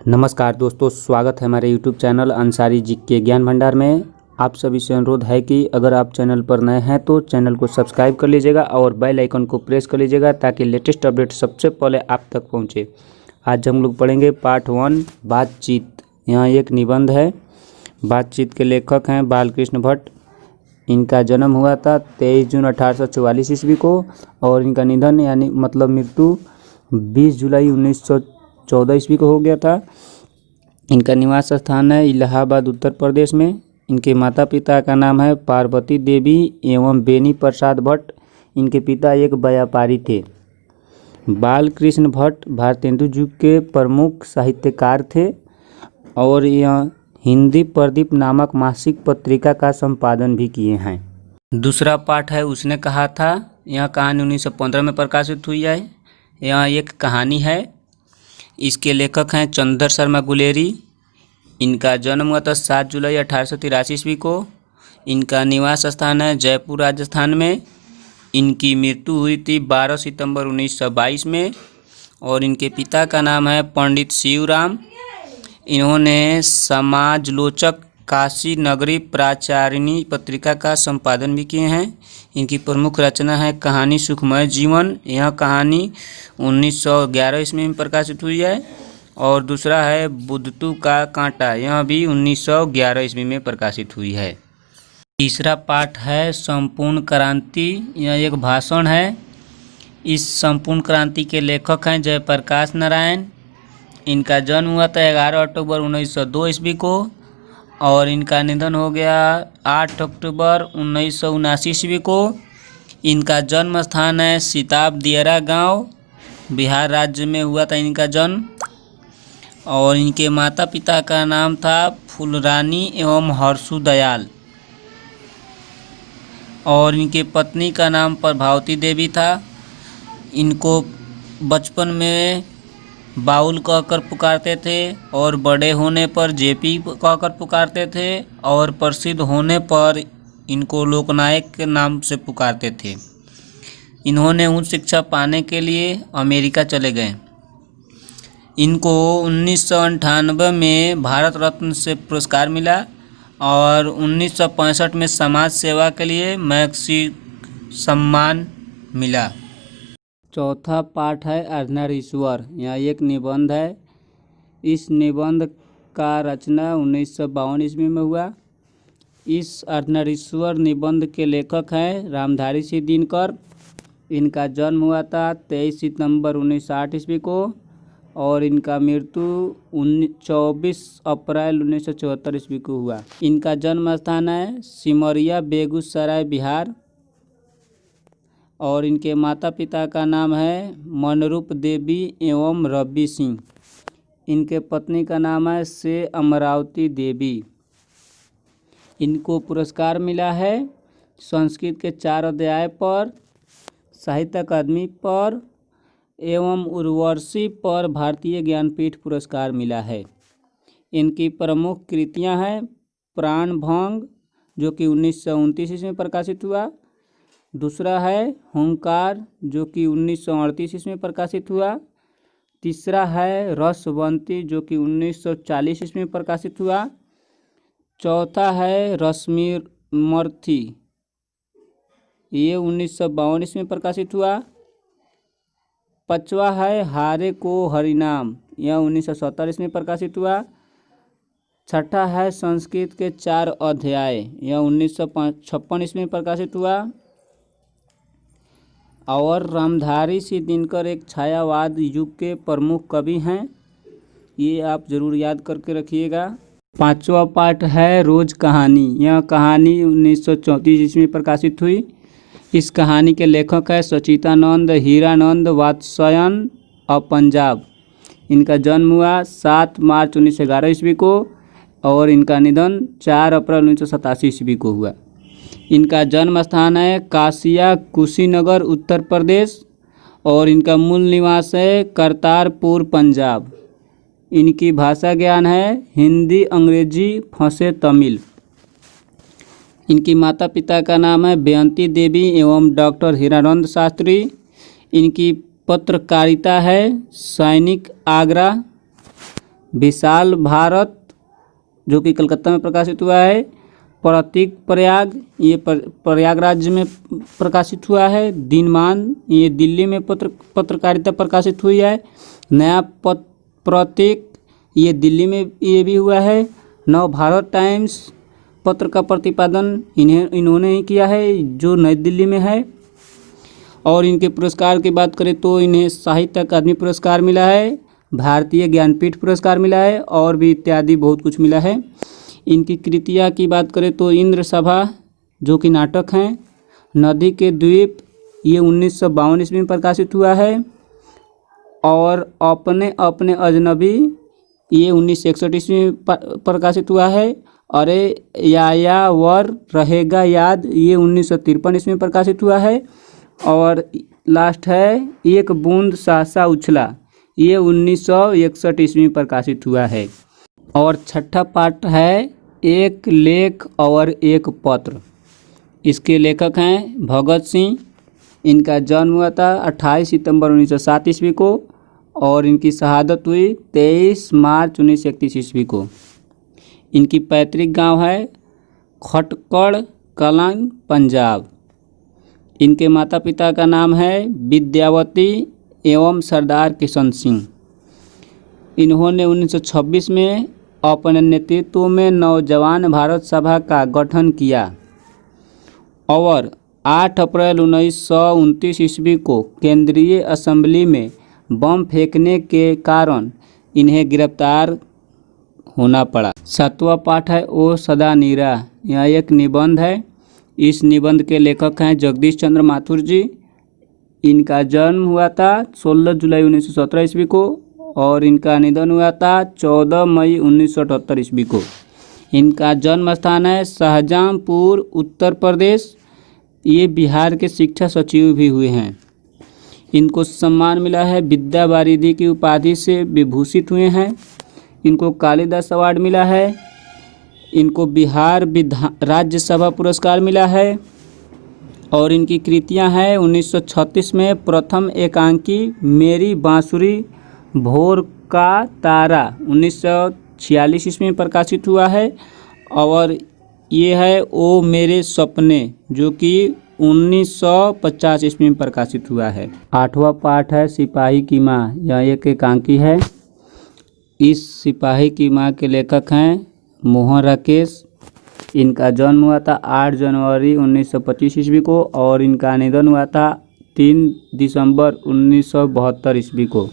नमस्कार दोस्तों, स्वागत है हमारे YouTube चैनल अंसारी जी के ज्ञान भंडार में। आप सभी से अनुरोध है कि अगर आप चैनल पर नए हैं तो चैनल को सब्सक्राइब कर लीजिएगा और बेल आइकन को प्रेस कर लीजिएगा ताकि लेटेस्ट अपडेट सबसे पहले आप तक पहुंचे। आज हम लोग पढ़ेंगे पार्ट 1 बातचीत। यहाँ एक निबंध है। बातचीत के लेखक हैं बालकृष्ण भट्ट। इनका जन्म हुआ था 23 जून 1844 ईस्वी को और इनका निधन यानी मतलब मृत्यु 20 जुलाई 1914 ईस्वी को हो गया था। इनका निवास स्थान है इलाहाबाद उत्तर प्रदेश में। इनके माता पिता का नाम है पार्वती देवी एवं बेनी प्रसाद भट्ट। इनके पिता एक व्यापारी थे। बालकृष्ण भट्ट भारतेंदु युग के प्रमुख साहित्यकार थे और यह हिंदी प्रदीप नामक मासिक पत्रिका का संपादन भी किए हैं। दूसरा पाठ है उसने कहा था। यह कहानी 1915 में प्रकाशित हुई है। यह एक कहानी है। इसके लेखक हैं चंद्र शर्मा गुलेरी। इनका जन्म हुआ था 7 जुलाई 1883 ईस्वी को। इनका निवास स्थान है जयपुर राजस्थान में। इनकी मृत्यु हुई थी 12 सितंबर 1922 में और इनके पिता का नाम है पंडित शिवराम। इन्होंने समाजलोचक काशी नगरी प्राचारिणी पत्रिका का संपादन भी किए हैं। इनकी प्रमुख रचना है कहानी सुखमय जीवन। यह कहानी 1911 ईस्वी में प्रकाशित हुई है और दूसरा है बुद्धू का कांटा। यह भी 1911 ईस्वी में प्रकाशित हुई है। तीसरा पाठ है संपूर्ण क्रांति। यह एक भाषण है। इस संपूर्ण क्रांति के लेखक हैं जयप्रकाश नारायण। इनका जन्म हुआ था 11 अक्टूबर 1902 ईस्वी को और इनका निधन हो गया 8 अक्टूबर 1979 ईस्वी को। इनका जन्म स्थान है सिताब दियरा गांव, बिहार राज्य में हुआ था इनका जन्म। और इनके माता पिता का नाम था फूलरानी एवं हर्षु दयाल और इनके पत्नी का नाम प्रभावती देवी था। इनको बचपन में बाउल कहकर पुकारते थे और बड़े होने पर जेपी कहकर पुकारते थे और प्रसिद्ध होने पर इनको लोकनायक के नाम से पुकारते थे। इन्होंने उच्च शिक्षा पाने के लिए अमेरिका चले गए। इनको 1998 में भारत रत्न से पुरस्कार मिला और 1965 में समाज सेवा के लिए मैक्सी सम्मान मिला। चौथा पाठ है अर्धनारीश्वर। यह एक निबंध है। इस निबंध का रचना 1952 ईस्वी में हुआ। इस अर्धनारीश्वर निबंध के लेखक हैं रामधारी सिंह दिनकर। इनका जन्म हुआ था 23 सितंबर 1960 ईस्वी को और इनका मृत्यु 24 अप्रैल 1974 ईस्वी को हुआ। इनका जन्म स्थान है सिमरिया बेगूसराय बिहार और इनके माता पिता का नाम है मनरूप देवी एवं रवि सिंह। इनके पत्नी का नाम है से अमरावती देवी। इनको पुरस्कार मिला है संस्कृत के 4 अध्याय पर, साहित्य अकादमी पर एवं उर्वशी पर भारतीय ज्ञानपीठ पुरस्कार मिला है। इनकी प्रमुख कृतियां हैं प्राणभंग जो कि 1929 ईस्वी में प्रकाशित हुआ। दूसरा है हुंकार जो कि 1938 ईस्वी में प्रकाशित हुआ। तीसरा है रसवंती जो कि 1940 ईस्वी में प्रकाशित हुआ। चौथा है रश्मिमर्थी, ये 1952 ईस्वी में प्रकाशित हुआ। पांचवा है हारे को हरिनाम, यह 1970 ईस्वी में प्रकाशित हुआ। छठा है संस्कृत के 4 अध्याय, यह 1956 ईस्वी में प्रकाशित हुआ। और रामधारी सिंह दिनकर एक छायावाद युग के प्रमुख कवि हैं, ये आप ज़रूर याद करके रखिएगा। पांचवा पाठ है रोज कहानी। यह कहानी 1934 ईस्वी में प्रकाशित हुई। इस कहानी के लेखक है सचितानंद हीरानंद वात्स्यन ऑफ पंजाब। इनका जन्म हुआ 7 मार्च 1911 ईस्वी को और इनका निधन 4 अप्रैल 1987 ईस्वी को हुआ। इनका जन्म स्थान है कासिया कुशीनगर उत्तर प्रदेश और इनका मूल निवास है करतारपुर पंजाब। इनकी भाषा ज्ञान है हिंदी, अंग्रेजी, फंसे तमिल। इनकी माता पिता का नाम है बेयंती देवी एवं डॉक्टर हीरानंद शास्त्री। इनकी पत्रकारिता है सैनिक आगरा। विशाल भारत जो कि कलकत्ता में प्रकाशित हुआ है। प्रतीक प्रयाग ये प्रयागराज में प्रकाशित हुआ है। दिनमान ये दिल्ली में पत्रकारिता प्रकाशित हुई है। नया प्रतीक ये दिल्ली में ये भी हुआ है। नव भारत टाइम्स पत्र का प्रतिपादन इन्होंने ही किया है जो नई दिल्ली में है। और इनके पुरस्कार की बात करें तो इन्हें साहित्य अकादमी पुरस्कार मिला है, भारतीय ज्ञानपीठ पुरस्कार मिला है और भी इत्यादि बहुत कुछ मिला है। इनकी कृतियाँ की बात करें तो इंद्र सभा जो कि नाटक हैं, नदी के द्वीप ये 1952 ईस्वी में प्रकाशित हुआ है और अपने अपने अजनबी ये 1961 ईस्वी में प्रकाशित हुआ है। अरे यायावर रहेगा याद ये 1953 ईस्वी में प्रकाशित हुआ है। और लास्ट है एक बूंद सहसा उछला ये 1961 ईस्वी में प्रकाशित हुआ है। और छठा पाठ है एक लेख और एक पत्र। इसके लेखक हैं भगत सिंह। इनका जन्म हुआ था 28 सितंबर 1907 ईस्वी को और इनकी शहादत हुई 23 मार्च 1931 ईस्वी को। इनकी पैतृक गांव है खटकड़ कलां पंजाब। इनके माता पिता का नाम है विद्यावती एवं सरदार किशन सिंह। इन्होंने 1926 में अपने नेतृत्व में नौजवान भारत सभा का गठन किया और 8 अप्रैल 1929 ईस्वी को केंद्रीय असेंबली में बम फेंकने के कारण इन्हें गिरफ्तार होना पड़ा। 7वां पाठ है ओ सदा नीरा। यह एक निबंध है। इस निबंध के लेखक हैं जगदीश चंद्र माथुर जी। इनका जन्म हुआ था 16 जुलाई 1917 ईस्वी को और इनका निधन हुआ था 14 मई 1978 ईस्वी को। इनका जन्म स्थान है शाहजहाँपुर उत्तर प्रदेश। ये बिहार के शिक्षा सचिव भी हुए हैं। इनको सम्मान मिला है विद्या वारिधि की उपाधि से विभूषित हुए हैं। इनको कालिदास अवार्ड मिला है। इनको बिहार राज्यसभा पुरस्कार मिला है। और इनकी कृतियां हैं 1936 में प्रथम एकांकी मेरी बांसुरी भोर का तारा 1946 ईस्वी में प्रकाशित हुआ है। और ये है ओ मेरे सपने जो कि 1950 ईस्वी में प्रकाशित हुआ है। 8वां पाठ है सिपाही की माँ। यह एक एकांकी है। इस सिपाही की माँ के लेखक हैं मोहन राकेश। इनका जन्म हुआ था 8 जनवरी 1925 ईस्वी को और इनका निधन हुआ था 3 दिसंबर 1972 ईस्वी को।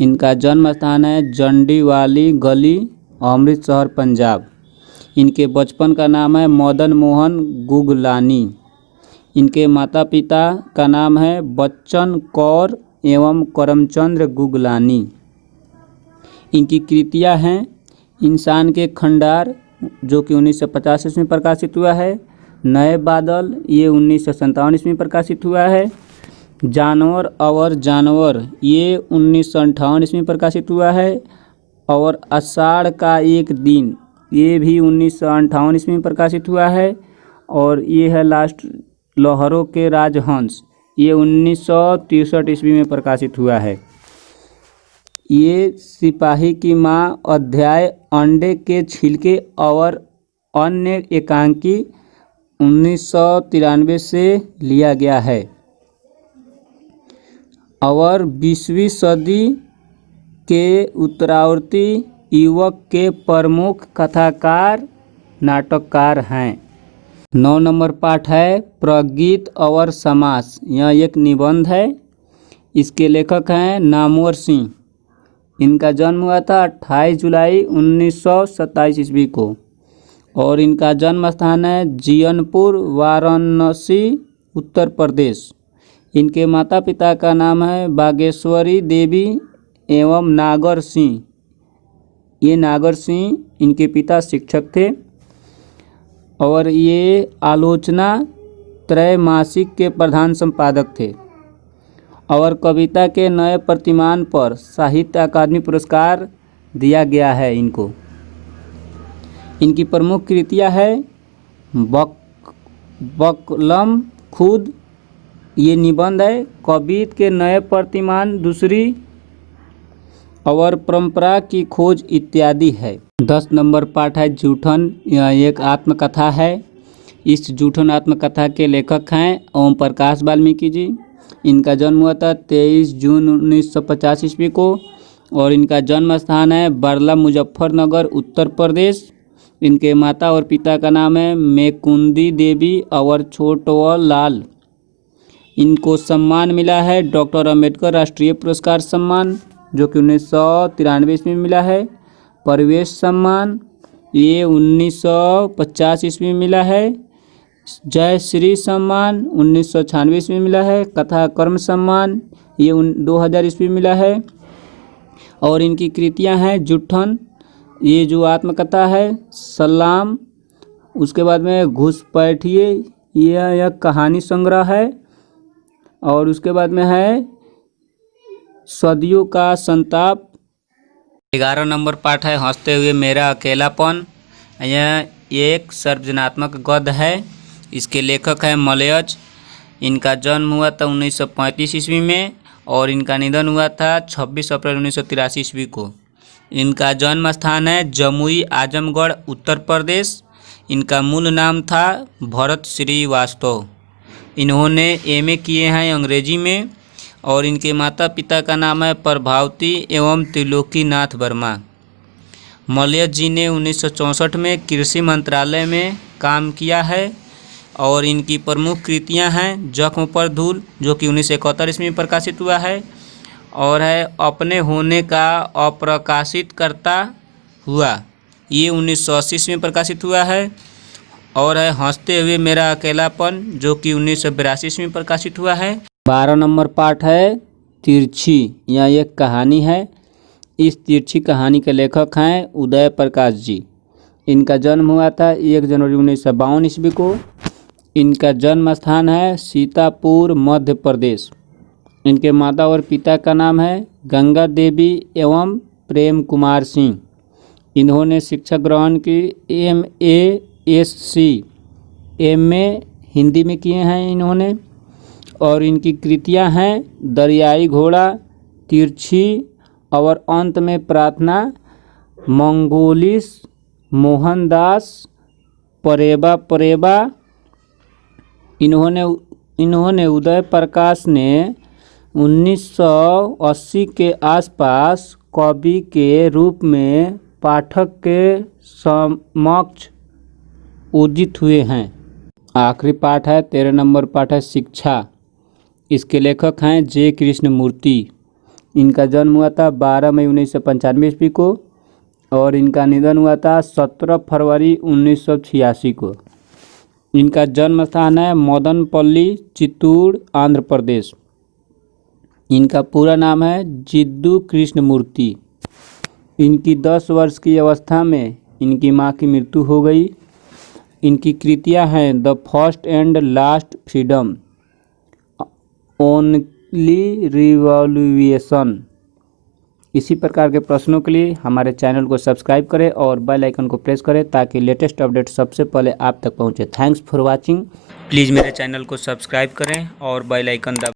इनका जन्म स्थान है जंडीवाली गली अमृतसर पंजाब। इनके बचपन का नाम है मदन मोहन गुगलानी। इनके माता पिता का नाम है बच्चन कौर एवं करमचंद्र गुगलानी। इनकी कृतियाँ हैं इंसान के खंडार जो कि 1950 ईस्वी में प्रकाशित हुआ है। नए बादल ये 1957 ईस्वी में प्रकाशित हुआ है। जानवर और जानवर ये 1958 ईस्वी में प्रकाशित हुआ है। और आषाढ़ का एक दिन ये भी 1958 ईस्वी में प्रकाशित हुआ है। और ये है लास्ट लहरों के राजहंस ये 1963 ईस्वी में प्रकाशित हुआ है। ये सिपाही की माँ अध्याय अंडे के छिलके और अन्य एकांकी 1993 से लिया गया है। और 20वीं सदी के उत्तरावर्ती युवक के प्रमुख कथाकार नाटककार हैं। 9 नंबर पाठ है प्रगीत और समास। यह एक निबंध है। इसके लेखक हैं नामवर सिंह। इनका जन्म हुआ था 28 जुलाई 1927 ईस्वी को और इनका जन्म स्थान है जियनपुर वाराणसी उत्तर प्रदेश। इनके माता पिता का नाम है बागेश्वरी देवी एवं नागर सिंह। ये नागर सिंह इनके पिता शिक्षक थे और ये आलोचना त्रैमासिक के प्रधान संपादक थे। और कविता के नए प्रतिमान पर साहित्य अकादमी पुरस्कार दिया गया है इनको। इनकी प्रमुख कृतियाँ है बकलम खुद ये निबंध है। कबीर के नए प्रतिमान दूसरी और परंपरा की खोज इत्यादि है। 10 नंबर पाठ है जूठन। यह एक आत्मकथा है। इस जूठन आत्मकथा के लेखक हैं ओम प्रकाश वाल्मीकि जी। इनका जन्म हुआ था 23 जून 1950 ईस्वी को और इनका जन्म स्थान है बरला मुजफ्फरनगर उत्तर प्रदेश। इनके माता और पिता का नाम है मेकुंदी देवी और छोटवल लाल। इनको सम्मान मिला है डॉक्टर अंबेडकर राष्ट्रीय पुरस्कार सम्मान जो कि 1993 ईस्वी में मिला है। परिवेश सम्मान ये 1950 ईस्वी में मिला है। जय श्री सम्मान 1996 ईस्वी में मिला है। कथा कर्म सम्मान ये 2000 ईस्वी में मिला है। और इनकी कृतियां हैं जुट्ठन ये जो आत्मकथा है, सलाम, उसके बाद में घुसपैठिए यह कहानी संग्रह है और उसके बाद में है सदियों का संताप। 11 नंबर पाठ है हंसते हुए मेरा अकेलापन। यह एक सर्जनात्मक गद्य है। इसके लेखक हैं मलयज। इनका जन्म हुआ था 1935 ईस्वी में और इनका निधन हुआ था 26 अप्रैल 1983 ईस्वी को। इनका जन्म स्थान है जमुई आजमगढ़ उत्तर प्रदेश। इनका मूल नाम था भरत श्रीवास्तव। इन्होंने एमए किए हैं अंग्रेजी में और इनके माता पिता का नाम है प्रभावती एवं त्रिलोकी नाथ वर्मा। मलयज जी ने 1964 में कृषि मंत्रालय में काम किया है और इनकी प्रमुख कृतियां हैं जख्म पर धूल जो कि 1971 ईस्वी में प्रकाशित हुआ है और है अपने होने का अप्रकाशित करता हुआ ये 1980 ईस्वी में प्रकाशित हुआ है और है हंसते हुए मेरा अकेलापन जो कि 1982 ईस्वी में प्रकाशित हुआ है। 12 नंबर पाठ है तिरछी। यह एक कहानी है। इस तिरछी कहानी के लेखक हैं उदय प्रकाश जी। इनका जन्म हुआ था 1 जनवरी 1952 ईस्वी को। इनका जन्म स्थान है सीतापुर मध्य प्रदेश। इनके माता और पिता का नाम है गंगा देवी एवं प्रेम कुमार सिंह। इन्होंने शिक्षा ग्रहण की MASc MA हिंदी में किए हैं इन्होंने और इनकी कृतियां हैं दरियाई घोड़ा, तिरछी और अंत में प्रार्थना, मंगोलिस, मोहनदास, परेबा परेबा। इन्होंने उदय प्रकाश ने 1980 के आसपास कवि के रूप में पाठक के समक्ष उदित हुए हैं। आखिरी पाठ है 13 नंबर पाठ है शिक्षा। इसके लेखक हैं जे कृष्णमूर्ति। इनका जन्म हुआ था 12 मई 1995 ईस्वी को और इनका निधन हुआ था 17 फरवरी 1986 को। इनका जन्म स्थान है मदनपल्ली चित्तूर आंध्र प्रदेश। इनका पूरा नाम है जिद्दू कृष्णमूर्ति। इनकी 10 वर्ष की अवस्था में इनकी मां की मृत्यु हो गई। इनकी कृतियां हैं the first and last freedom, only revolution. इसी प्रकार के प्रश्नों के लिए हमारे चैनल को सब्सक्राइब करें और बेल आइकन को प्रेस करें ताकि लेटेस्ट अपडेट सबसे पहले आप तक पहुंचे। Thanks for watching. प्लीज़ मेरे चैनल को सब्सक्राइब करें और बेल आइकन दबाएं।